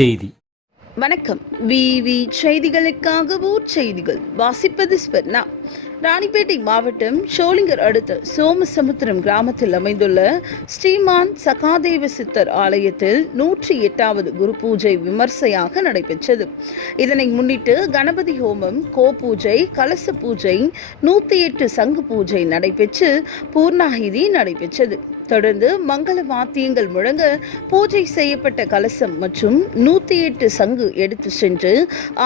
செய்தி. வணக்கம். விவி செய்திகளுக்காக ஊர் செய்திகள் வாசிப்பது ஸ்வர்ணா. ராணிப்பேட்டை மாவட்டம் ஷோலிங்கர் அடுத்த சோமசமுத்திரம் கிராமத்தில் அமைந்துள்ள ஸ்ரீமான் சகாதேவ சித்தர் ஆலயத்தில் 108வது குரு பூஜை விமர்சையாக நடைபெற்றது. இதனை முன்னிட்டு கணபதி ஹோமம், கோபூஜை, கலச பூஜை, 108 சங்கு பூஜை நடைபெற்று பூர்ணாகிதி நடைபெற்றது. தொடர்ந்து மங்கள வாத்தியங்கள் முழங்க பூஜை செய்யப்பட்ட கலசம் மற்றும் 108 சங்கு எடுத்து சென்று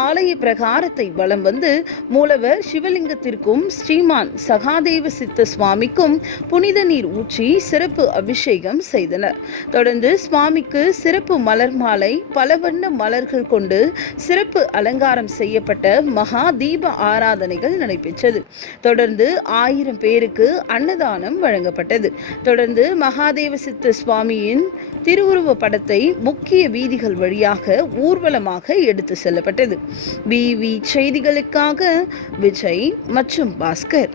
ஆலய பிரகாரத்தை வலம் வந்து மூலவர் சிவலிங்கத்திற்கும் ஸ்ரீமான் சகாதேவ சித்த சுவாமிக்கும் புனித நீர் ஊற்றி சிறப்பு அபிஷேகம் செய்தனர். தொடர்ந்து சுவாமிக்கு சிறப்பு மலர் மாலை, பல வண்ண மலர்கள் கொண்டு சிறப்பு அலங்காரம் செய்யப்பட்ட மகா தீப ஆராதனைகள் நடைபெற்றது. தொடர்ந்து 1000 பேருக்கு அன்னதானம் வழங்கப்பட்டது. தொடர்ந்து மகாதேவ சித்த சுவாமியின் திருவுருவ படத்தை முக்கிய வீதிகள் வழியாக ஊர்வலமாக எடுத்து செல்லப்பட்டது. விவி செய்திகளுக்காக விஜய் மற்றும் பாஸ்கர்.